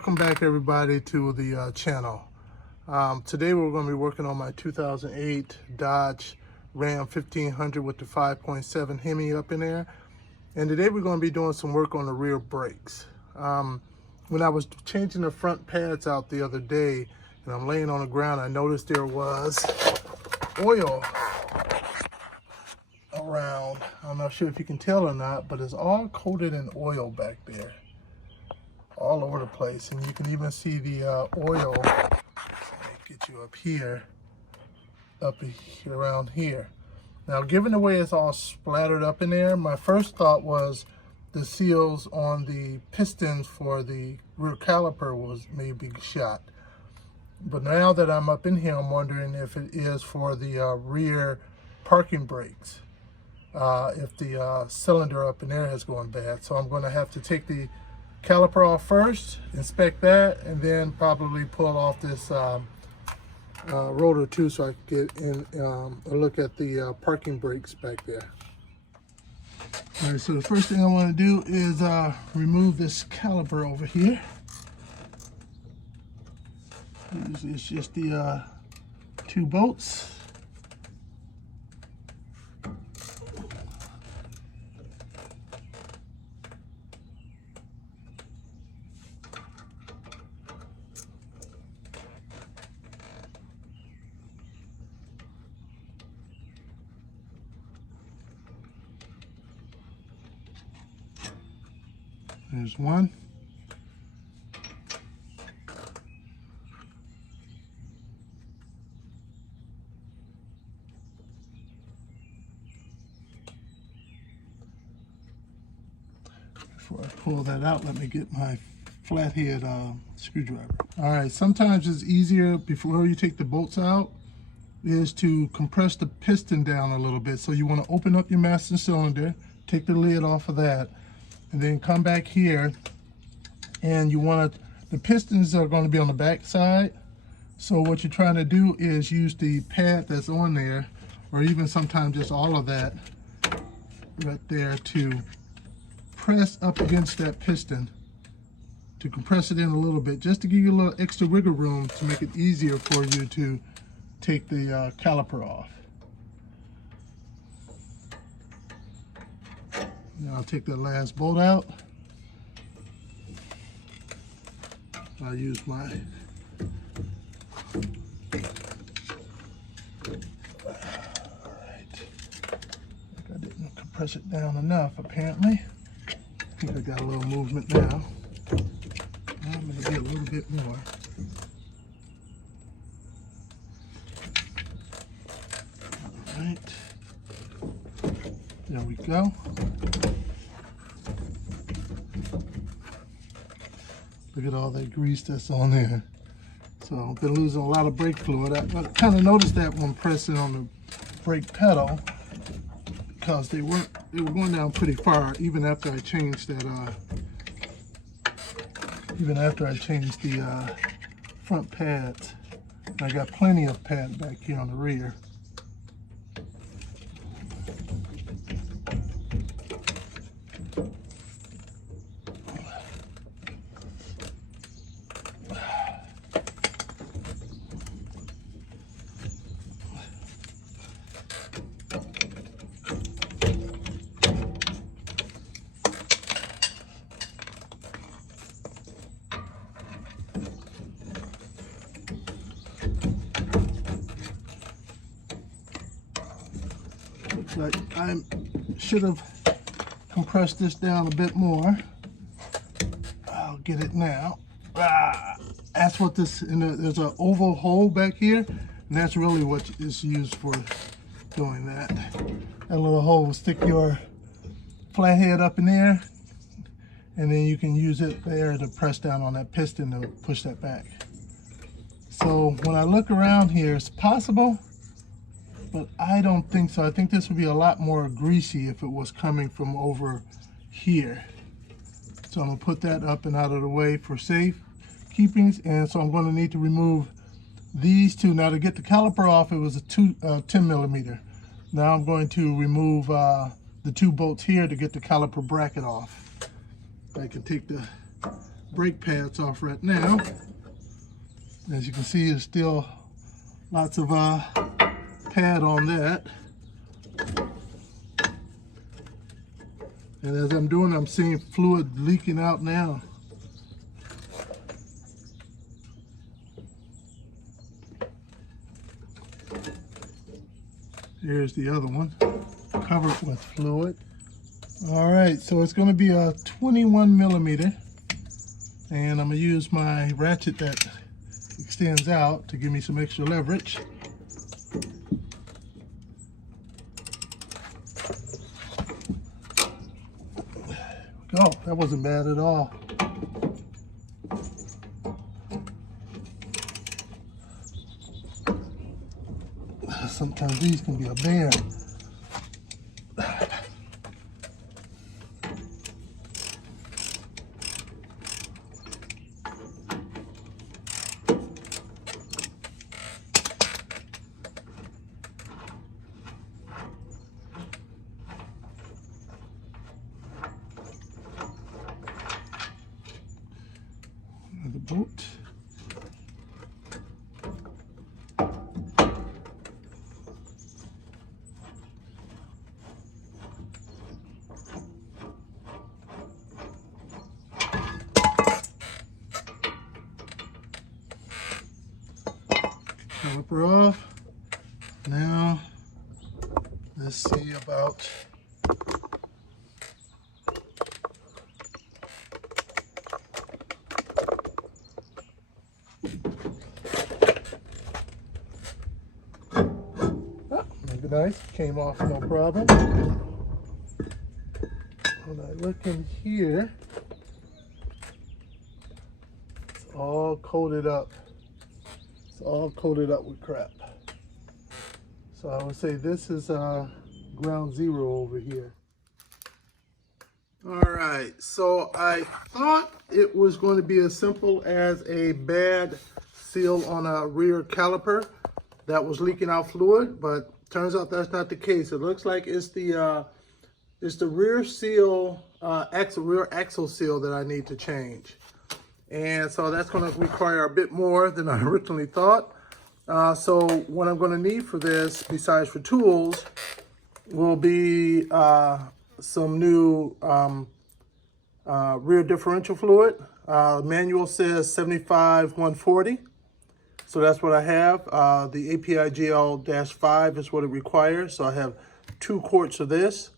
Welcome back everybody to the channel. Today we're going to be working on my 2008 Dodge Ram 1500 with the 5.7 Hemi up in there. And today we're going to be doing some work on the rear brakes. When I was changing the front pads out the other day and I'm laying on the ground, I noticed there was oil around. I'm not sure if you can tell or not, but it's all coated in oil back there, all over the place. And you can even see the oil. Let me get you up here, around here. Now, given the way it's all splattered up in there, my first thought was the seals on the pistons for the rear caliper was maybe shot. But now that I'm up in here, I'm wondering if it is for the rear parking brakes, if the cylinder up in there has gone bad. So I'm going to have to take the caliper off first, inspect that, and then probably pull off this rotor too, so I can get in a look at the parking brakes back there. All right, so the first thing I want to do is remove this caliper over here. It's just the two bolts. There's one. Before I pull that out, let me get my flathead screwdriver. All right, sometimes it's easier before you take the bolts out is to compress the piston down a little bit. So you want to open up your master cylinder, take the lid off of that, and then come back here, and you want to, the pistons are going to be on the back side. So what you're trying to do is use the pad that's on there, or even sometimes just all of that right there, to press up against that piston, to compress it in a little bit, just to give you a little extra wiggle room to make it easier for you to take the caliper off. Now I'll take that last bolt out. I'll use my alright. I didn't compress it down enough apparently. I think I got a little movement now. I'm going to do a little bit more. Alright. There we go. Look at all that grease that's on there. So I've been losing a lot of brake fluid. I kind of noticed that when pressing on the brake pedal, because they were going down pretty far even after I changed that the front pads. I got plenty of pad back here on the rear. Looks like I should have compressed this down a bit more. I'll get it now. That's what this, there's an oval hole back here, and that's really what is used for doing that. That little hole will stick your flathead up in there, and then you can use it there to press down on that piston to push that back. So when I look around here, it's possible, but I don't think so. I think this would be a lot more greasy if it was coming from over here. So I'm gonna put that up and out of the way for safe keepings. And so I'm gonna need to remove these two. Now to get the caliper off, it was a 10 millimeter. Now I'm going to remove the two bolts here to get the caliper bracket off. I can take the brake pads off right now. As you can see, there's still lots of pad on that. And as I'm doing, I'm seeing fluid leaking out now. Here's the other one, covered with fluid. All right, so it's going to be a 21 millimeter, and I'm going to use my ratchet that extends out to give me some extra leverage. Oh, that wasn't bad at all. Sometimes these can be a bear. Another bolt. Caliper off. Now, let's see about nice, came off no problem. When I look in here, it's all coated up. It's all coated up with crap. So I would say this is ground zero over here. All right, so I thought it was going to be as simple as a bad seal on a rear caliper that was leaking out fluid, but turns out that's not the case. It looks like it's the rear seal, rear axle seal that I need to change. And so that's going to require a bit more than I originally thought. So what I'm going to need for this, besides for tools, will be some new rear differential fluid. Manual says 75-140. So that's what I have. The API GL-5 is what it requires. So I have 2 quarts of this.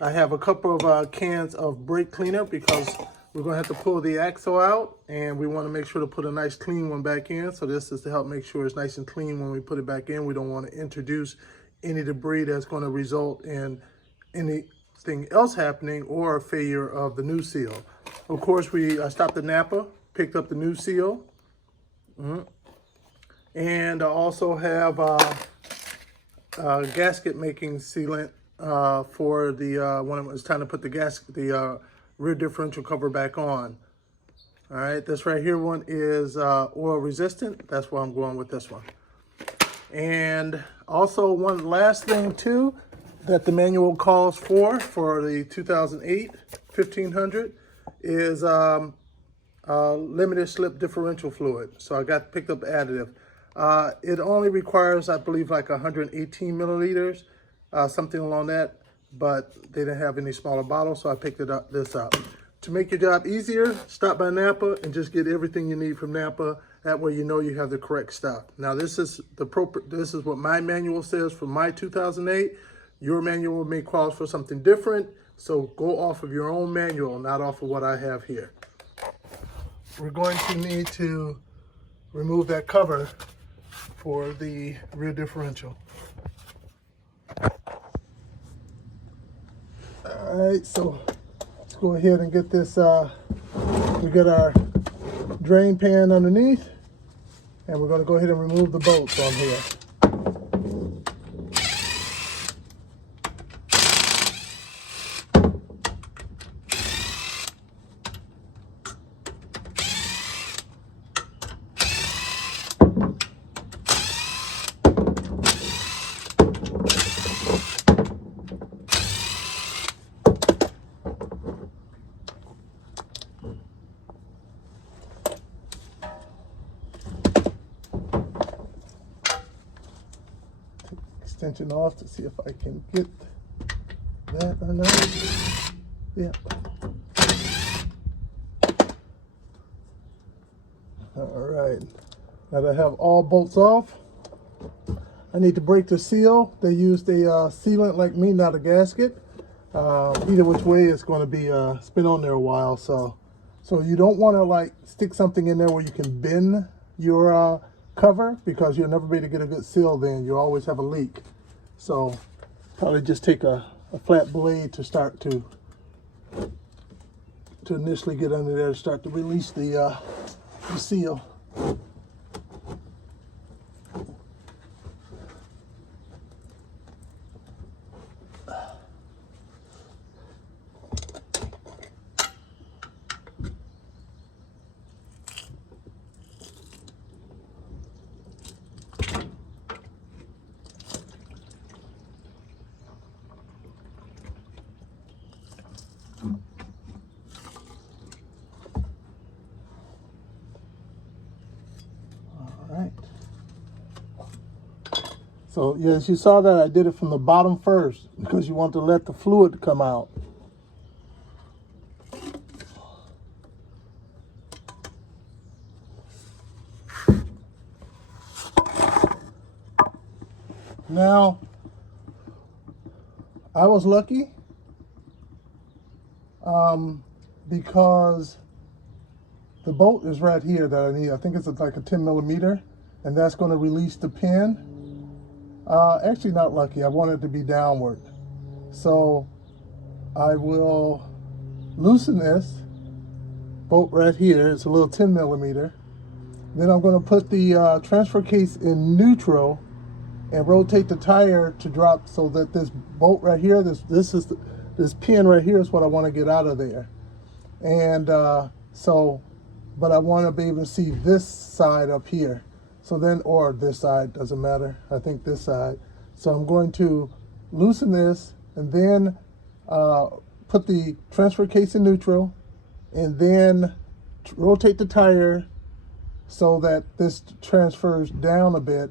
I have a couple of cans of brake cleaner because we're going to have to pull the axle out, and we want to make sure to put a nice clean one back in. So this is to help make sure it's nice and clean when we put it back in. We don't want to introduce any debris that's going to result in anything else happening or a failure of the new seal. Of course, I stopped at Napa, picked up the new seal. And I also have gasket making sealant for the when it's time to put the rear differential cover back on. All right, this right here one is oil resistant. That's why I'm going with this one. And also one last thing too that the manual calls for the 2008 1500 is limited slip differential fluid. So I picked up additive. It only requires, I believe, like 118 milliliters, something along that, but they didn't have any smaller bottles, so I picked this up. To make your job easier, stop by Napa and just get everything you need from Napa. That way you know you have the correct stuff. Now this is what my manual says for my 2008. Your manual may call for something different, so go off of your own manual, not off of what I have here. We're going to need to remove that cover for the rear differential. All right, so let's go ahead and get this, we got our drain pan underneath, and we're gonna go ahead and remove the bolts on here. extension off to see if I can get that or not. Yeah. All right. Now that I have all bolts off, I need to break the seal. They used a sealant like me, not a gasket. Either which way, it's going to be it's been on there a while. So you don't want to like stick something in there where you can bend your cover, because you'll never be able to get a good seal. Then you always have a leak. So probably just take a flat blade to start to initially get under there to start to release the seal. So yes, you saw that I did it from the bottom first because you want to let the fluid come out. Now, I was lucky because the bolt is right here that I need. I think it's like a 10 millimeter, and that's going to release the pin. Actually not lucky, I want it to be downward. So I will loosen this bolt right here. It's a little 10 millimeter. Then I'm going to put the transfer case in neutral and rotate the tire to drop so that this bolt right here, this pin right here is what I want to get out of there. And but I want to be able to see this side up here. So then, or this side, doesn't matter. I think this side. So I'm going to loosen this and then put the transfer case in neutral and then rotate the tire so that this transfers down a bit.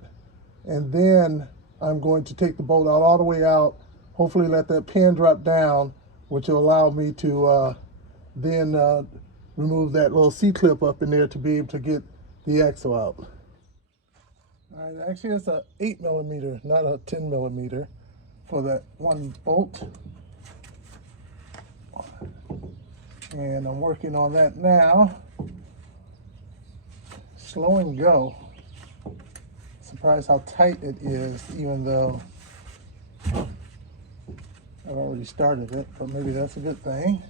And then I'm going to take the bolt out all the way out, hopefully let that pin drop down, which will allow me to then remove that little C-clip up in there to be able to get the axle out. All right, actually it's a 8 millimeter, not a 10 millimeter for that one bolt. And I'm working on that now. Slow and go. Surprised how tight it is, even though I've already started it, but maybe that's a good thing.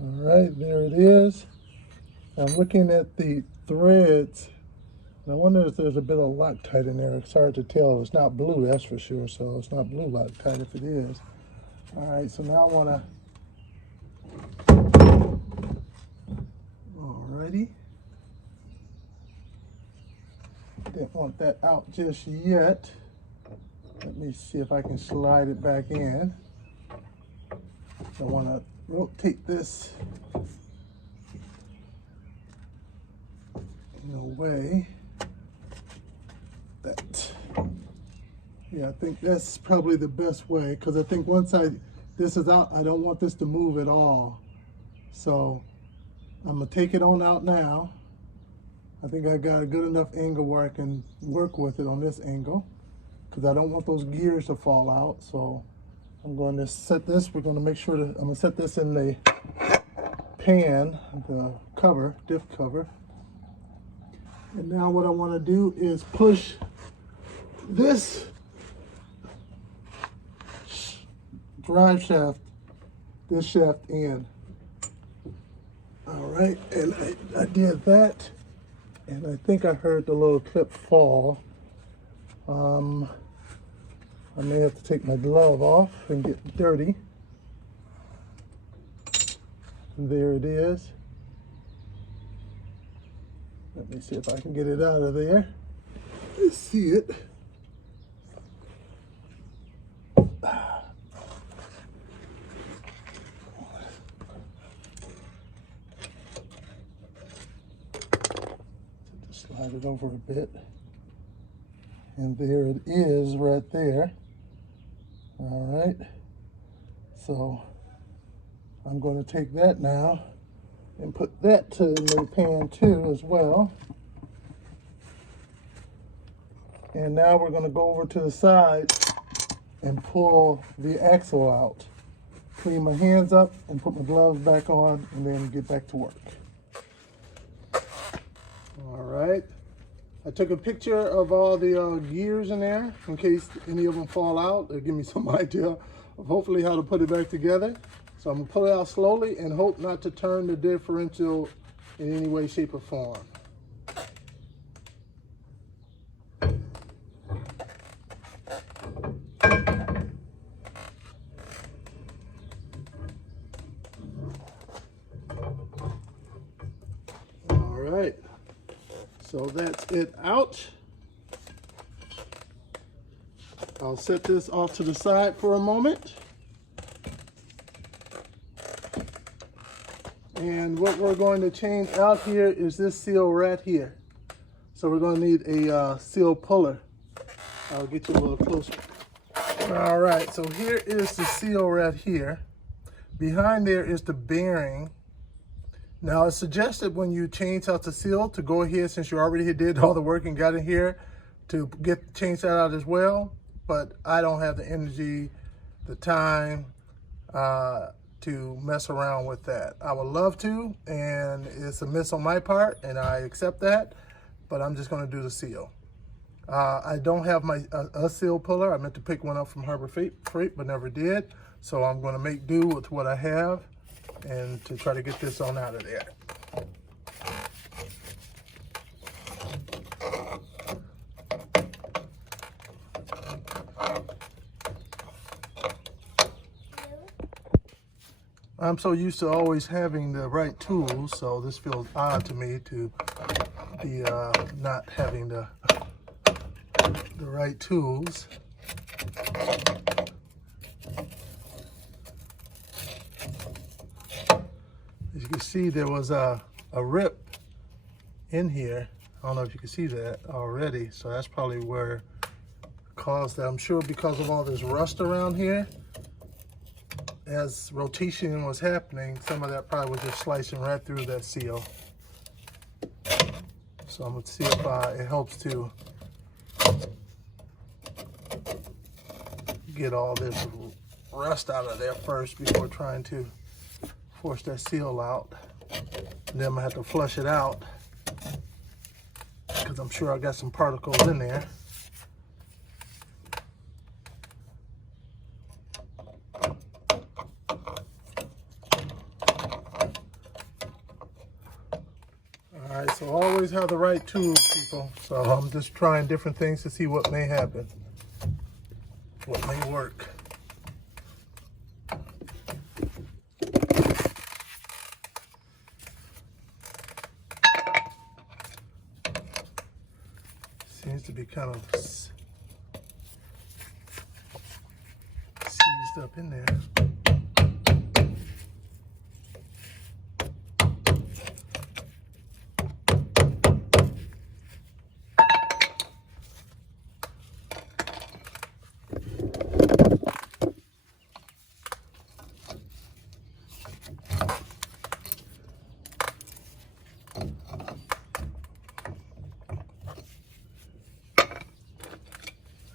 All right, there it is. I'm looking at the threads, and I wonder if there's a bit of Loctite in there. It's hard to tell. It's not blue, that's for sure, so it's not blue Loctite if it is. All right, so now I want to, alrighty. Didn't want that out just yet. Let me see if I can slide it back in. I want to rotate this in a way that, yeah, I think that's probably the best way, because I think once this is out, I don't want this to move at all. So I'm gonna take it on out now I think I got a good enough angle where I can work with it on this angle, because I don't want those gears to fall out. So I'm going to set this, we're going to make sure that I'm going to set this in the pan, the cover, diff cover. And now what I want to do is push this drive shaft, this shaft in. All right, and I did that, and I think I heard the little clip fall. I may have to take my glove off and get dirty. There it is. Let me see if I can get it out of there. Let's see it. Just slide it over a bit. And there it is right there. All right. So I'm going to take that now and put that to the pan too as well. And now we're going to go over to the side and pull the axle out. Clean my hands up and put my gloves back on, and then get back to work. All right. I took a picture of all the gears in there in case any of them fall out. It'll give me some idea of hopefully how to put it back together. So I'm gonna pull it out slowly and hope not to turn the differential in any way, shape, or form. All right, so that's it out. I'll set this off to the side for a moment. And what we're going to change out here is this seal right here. So we're going to need a seal puller. I'll get you a little closer. All right, so here is the seal right here. Behind there is the bearing. Now it's suggested when you change out the seal to go ahead, since you already did all the work and got in here, to change that out as well. But I don't have the energy, the time, to mess around with that. I would love to, and it's a miss on my part, and I accept that, but I'm just gonna do the seal. I don't have a seal puller. I meant to pick one up from Harbor Freight, but never did. So I'm gonna make do with what I have and to try to get this on out of there. I'm so used to always having the right tools, so this feels odd to me to be not having the right tools. As you can see, there was a rip in here. I don't know if you can see that already, so that's probably where caused that. I'm sure because of all this rust around here, as rotation was happening, some of that probably was just slicing right through that seal. So I'm gonna see if it helps to get all this rust out of there first before trying to force that seal out. And then I'm gonna have to flush it out because I'm sure I got some particles in there. All right, so always have the right tools, people. So I'm just trying different things to see what may happen, what may work. Seems to be kind of seized up in there.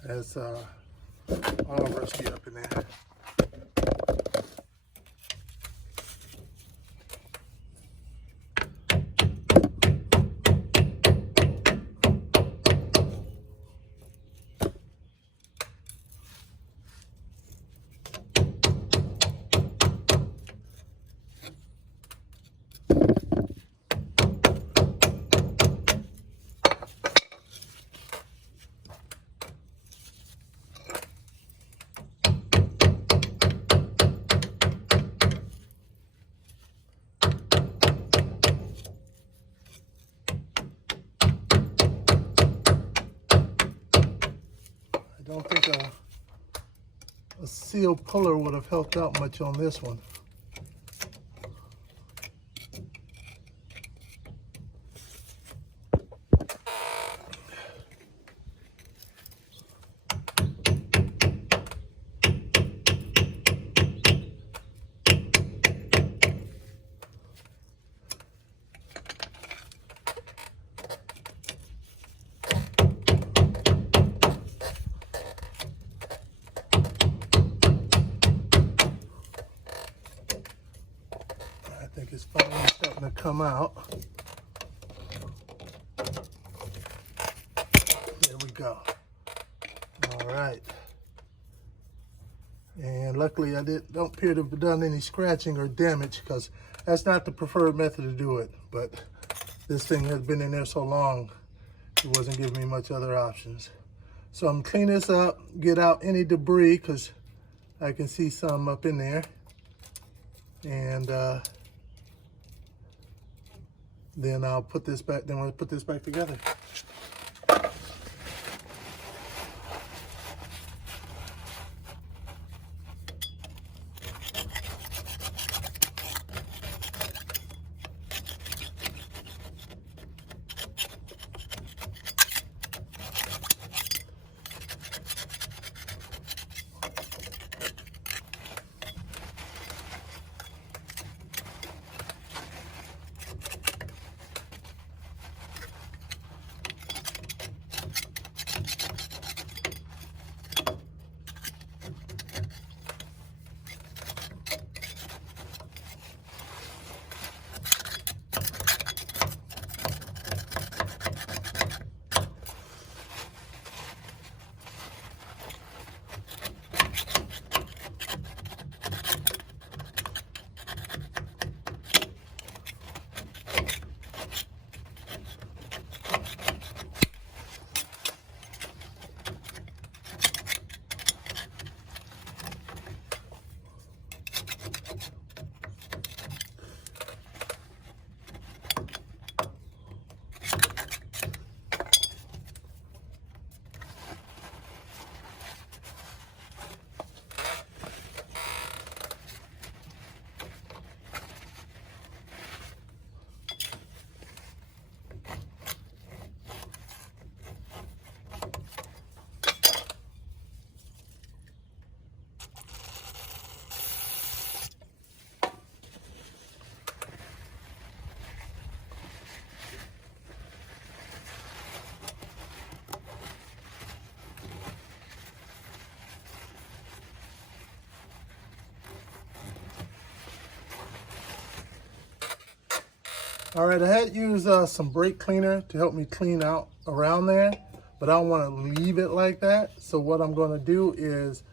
That's all rusty up in there. I don't think a seal puller would have helped out much on this one. I think it's finally starting to come out. There we go. All right. And luckily I don't appear to have done any scratching or damage, because that's not the preferred method to do it. But this thing has been in there so long, it wasn't giving me much other options. So I'm clean this up, get out any debris, because I can see some up in there. And then I'll put this back, then we'll put this back together. All right, I had used some brake cleaner to help me clean out around there, but I don't want to leave it like that. So what I'm going to do is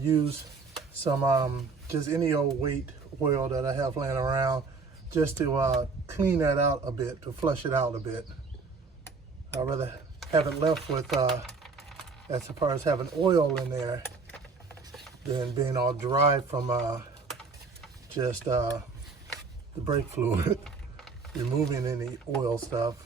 use some just any old weight oil that I have laying around, just to clean that out a bit, to flush it out a bit. I'd rather have it left with, as far as having oil in there, than being all dry from just the brake fluid. Removing any oil stuff.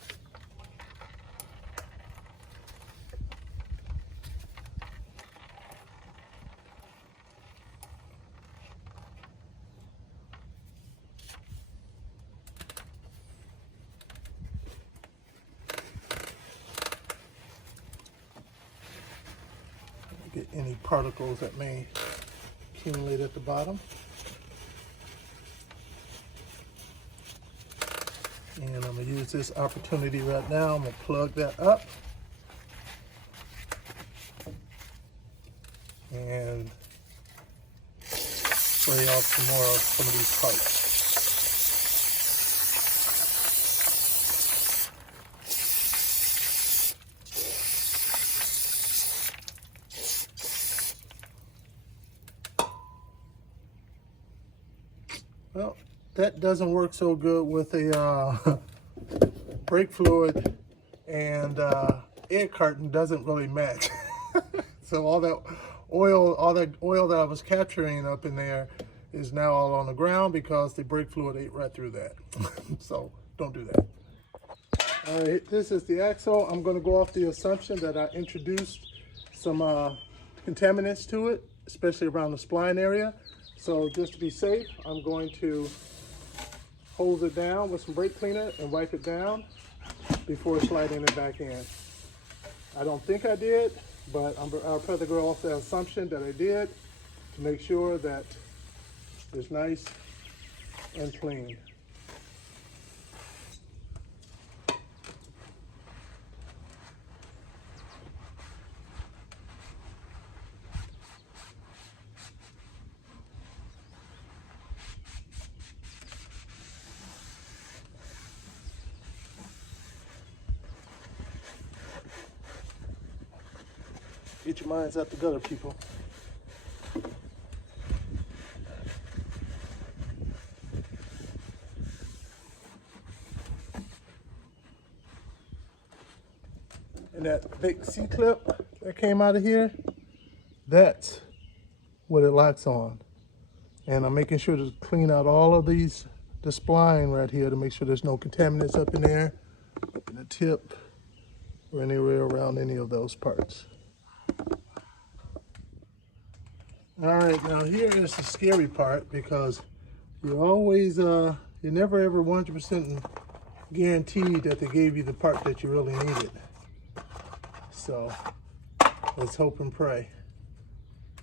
Get any particles that may accumulate at the bottom. And I'm going to use this opportunity right now. I'm going to plug that up. and spray off some more of some of these parts. Well, that doesn't work so good with a brake fluid, and air carton doesn't really match. So all that oil that I was capturing up in there is now all on the ground because the brake fluid ate right through that. So don't do that. All right, this is the axle. I'm going to go off the assumption that I introduced some contaminants to it, especially around the spline area. So just to be safe, I'm going to hose it down with some brake cleaner and wipe it down before sliding it back in. I don't think I did, but I'll probably go off the assumption that I did to make sure that it's nice and clean. Get your minds out the gutter, people. And that big C-clip that came out of here, that's what it locks on. And I'm making sure to clean out all of the spline right here to make sure there's no contaminants up in there, up in the tip, or anywhere around any of those parts. All right, now here is the scary part, because you always, you're never ever 100% guaranteed that they gave you the part that you really needed. So let's hope and pray.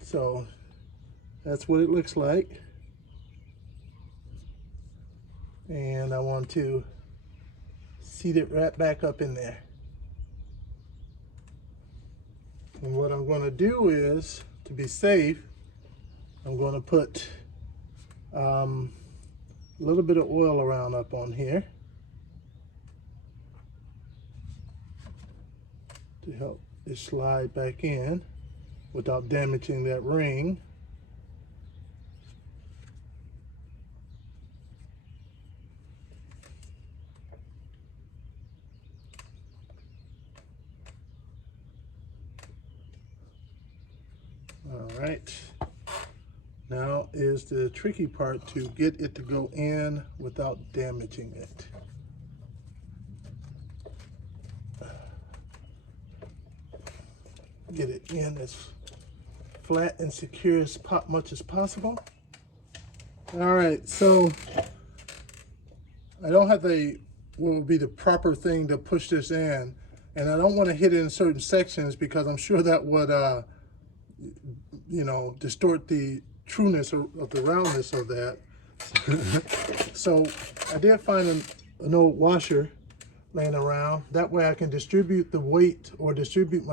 So that's what it looks like. And I want to seat it right back up in there. And what I'm going to do is, to be safe, I'm going to put a little bit of oil around up on here to help it slide back in without damaging that ring. All right. Now is the tricky part, to get it to go in without damaging it. Get it in as flat and secure as much as possible. All right, so I don't have what would be the proper thing to push this in, and I don't want to hit it in certain sections because I'm sure that would, you know, distort the trueness of the roundness of that. So I did find an old washer laying around. That way I can distribute the weight, or distribute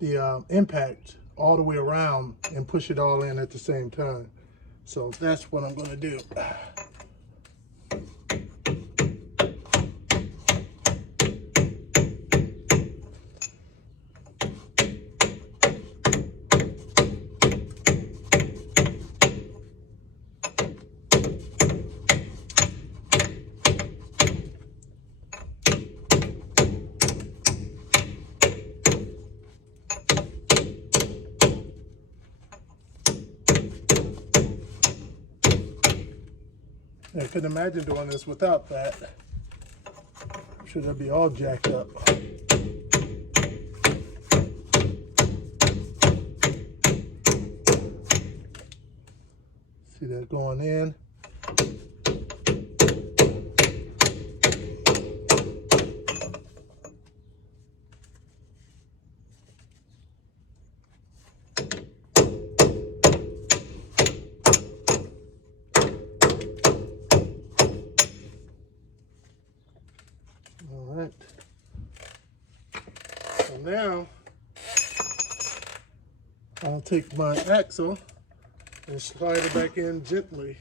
the impact all the way around and push it all in at the same time. So that's what I'm going to do. I couldn't imagine doing this without that. I'm sure they'll be all jacked up. See that going in. All right. So now I'll take my axle and slide it back in gently.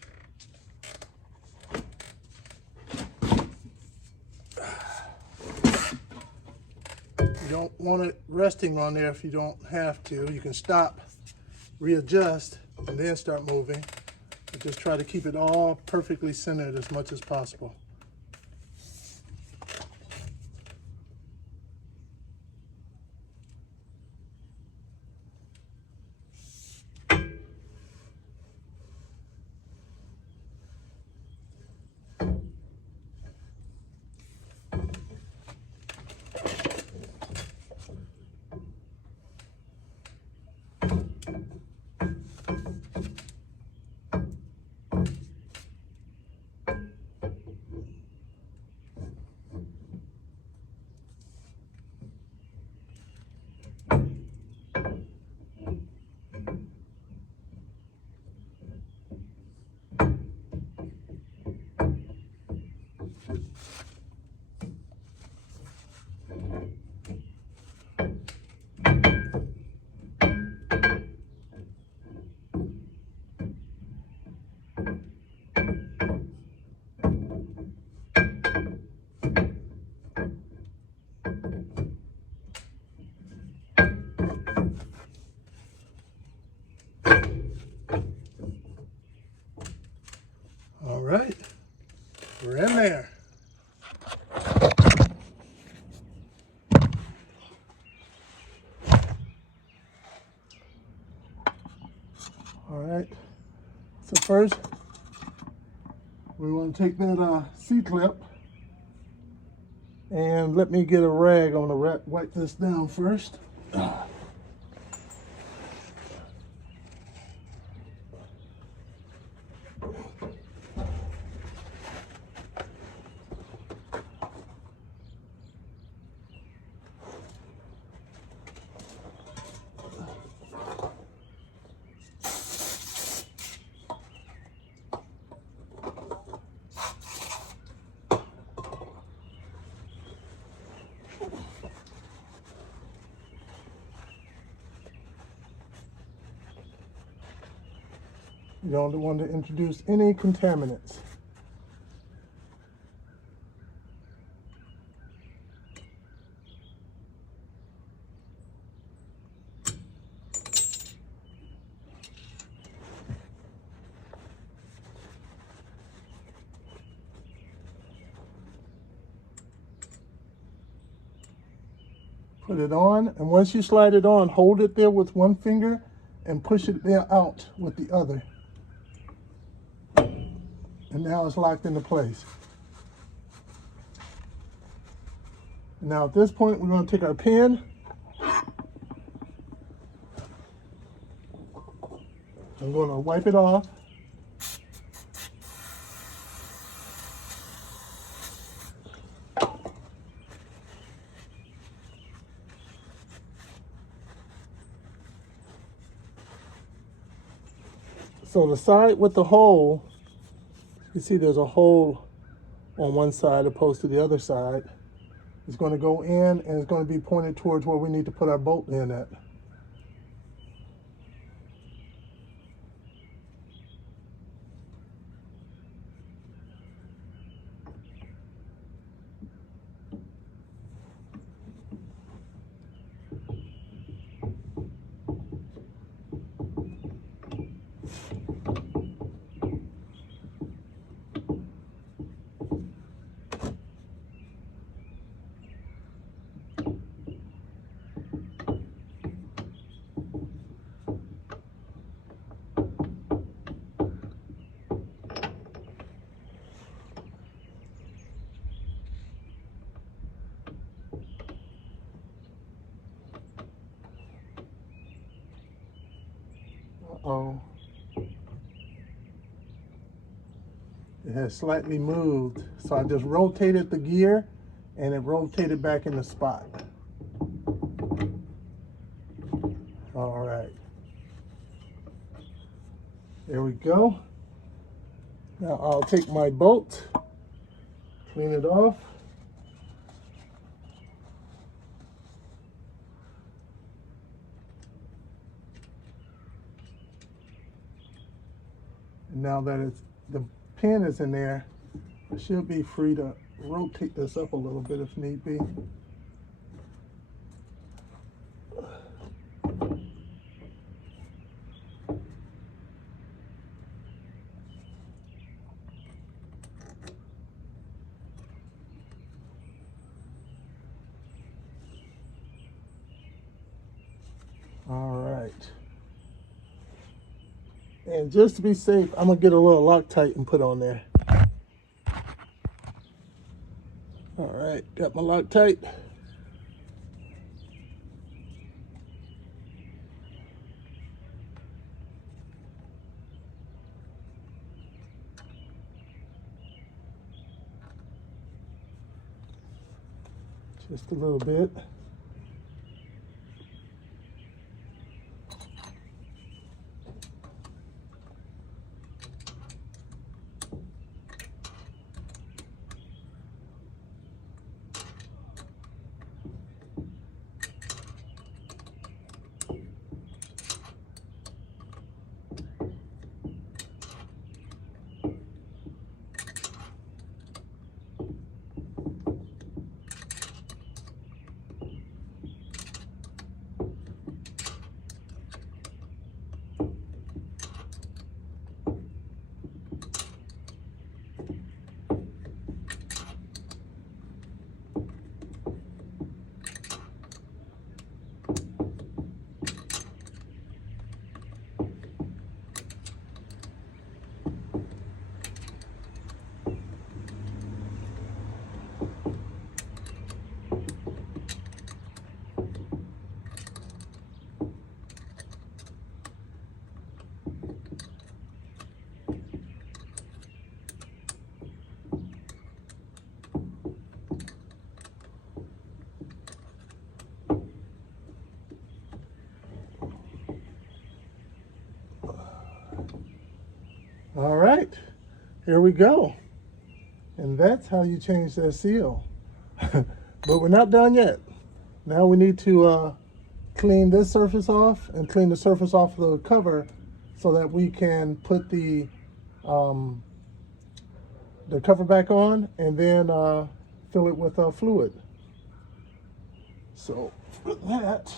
You don't want it resting on there if you don't have to. You can stop, readjust, and then start moving. But just try to keep it all perfectly centered as much as possible. All right, we're in there. All right, so first we want to take that C-clip, and let me get a rag. I'm going to wipe this down first. You don't want to introduce any contaminants. Put it on, and once you slide it on, hold it there with one finger and push it there out with the other. And now it's locked into place. Now at this point, we're going to take our pin. I'm going to wipe it off. So the side with the hole, you see there's a hole on one side opposed to the other side. It's going to go in, and it's going to be pointed towards where we need to put our bolt in at. Uh-oh. It has slightly moved. So I just rotated the gear and it rotated back in the spot. All right. There we go. Now I'll take my bolt, clean it off. Now that the pin is in there, I should be free to rotate this up a little bit if need be. All right. And just to be safe, I'm gonna get a little Loctite and put on there. All right, got my Loctite. Just a little bit. All right, here we go. And that's how you change that seal. But we're not done yet. Now we need to clean this surface off and clean the surface off the cover so that we can put the cover back on and then fill it with fluid. So for that,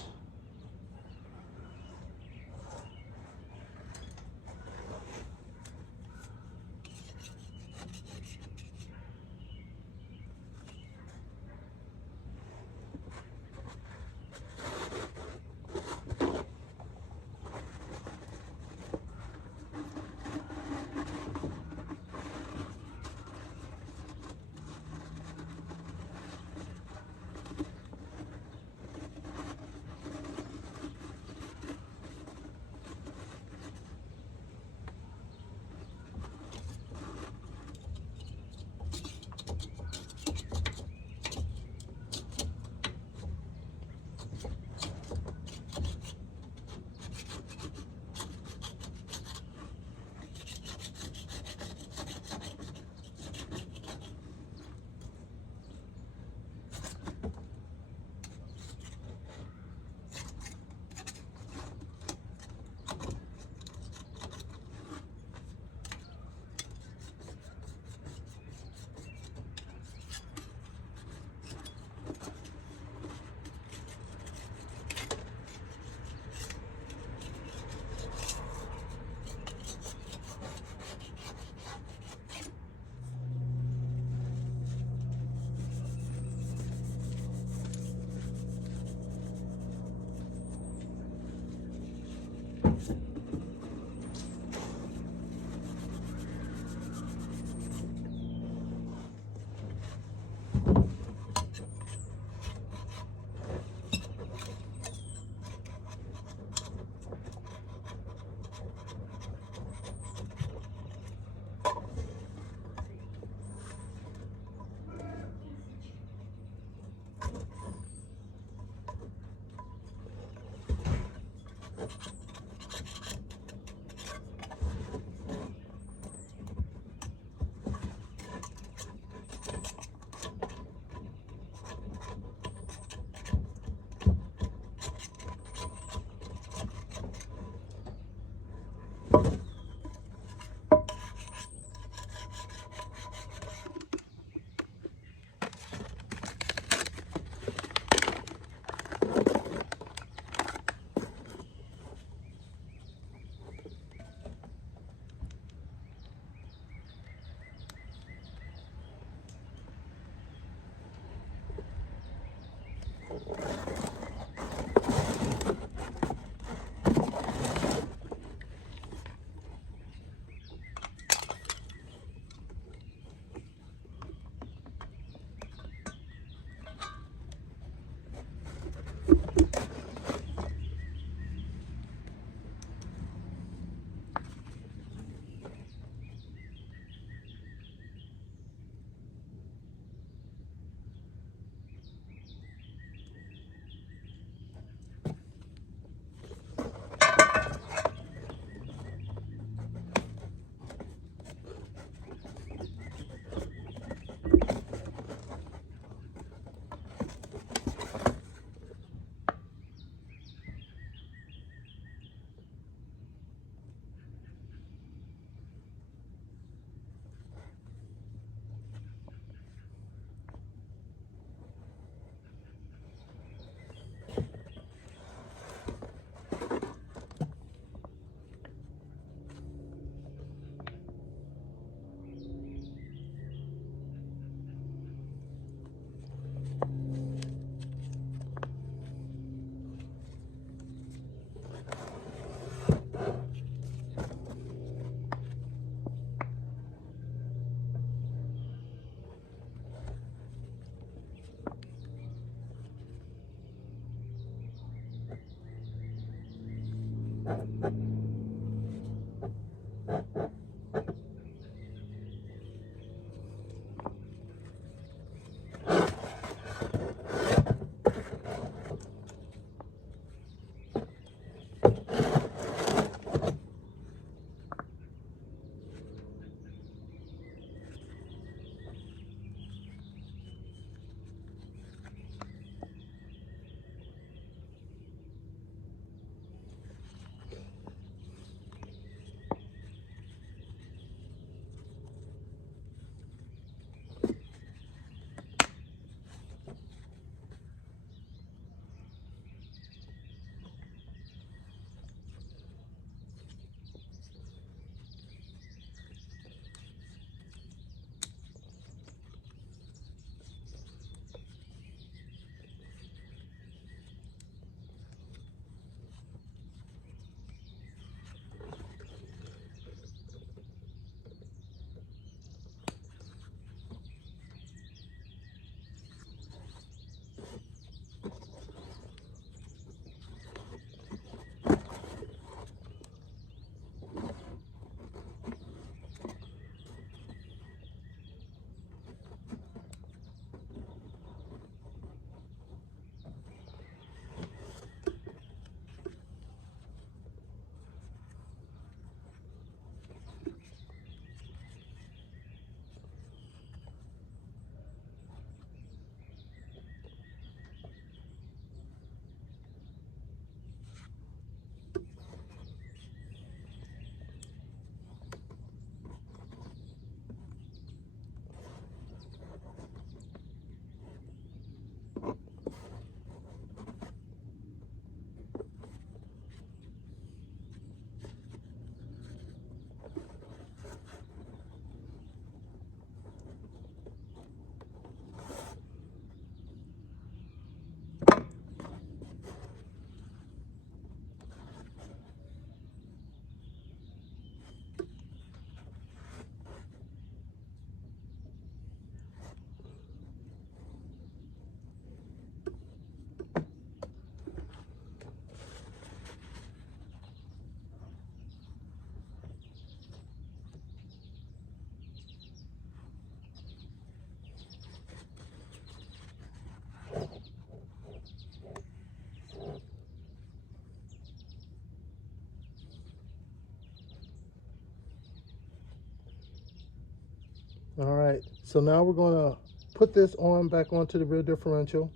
All right, so now we're gonna put this on back onto the rear differential,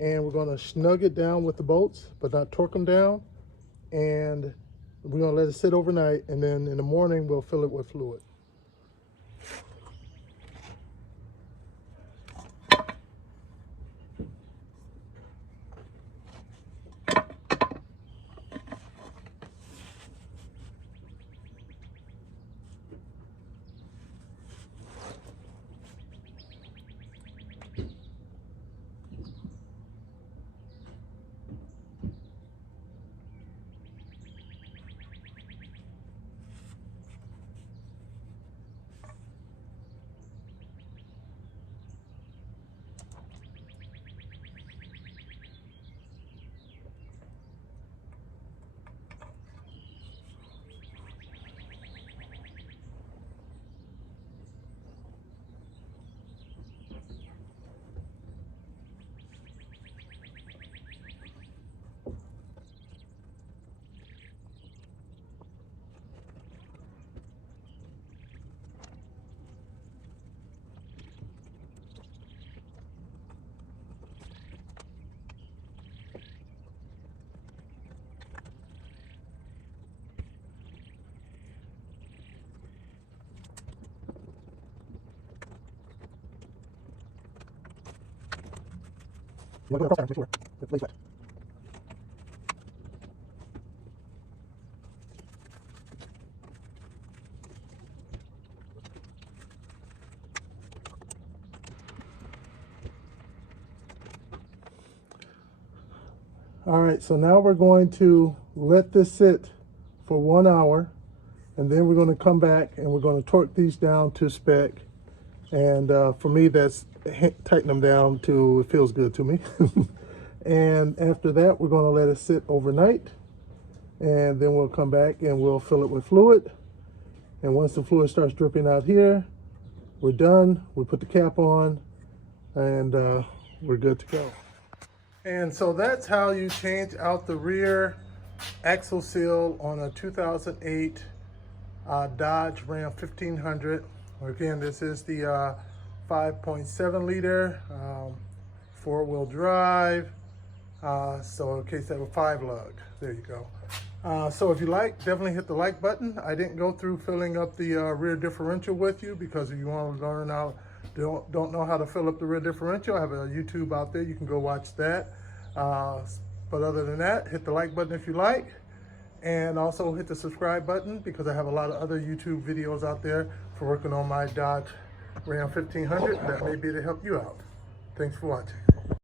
and we're gonna snug it down with the bolts, but not torque them down. And we're gonna let it sit overnight, and then in the morning we'll fill it with fluid. You want to go across there, make sure. It's flat. All right, so now we're going to let this sit for 1 hour, and then we're going to come back and we're going to torque these down to spec. And for me, that's tighten them down to it feels good to me. And after that, we're going to let it sit overnight, and then we'll come back and we'll fill it with fluid. And once the fluid starts dripping out here, we're done. We put the cap on, and we're good to go. And so that's how you change out the rear axle seal on a 2008 Dodge Ram 1500. Again, this is the 5.7 liter four-wheel drive. So in case they have a 5-lug, there you go. So if you like, definitely hit the like button. I didn't go through filling up the rear differential with you, because if you want to learn how, don't know how to fill up the rear differential, I have a YouTube out there. You can go watch that. But other than that, hit the like button if you like, and also hit the subscribe button, because I have a lot of other YouTube videos out there for working on my Dodge Ram 1500 that may be to help you out. Thanks for watching.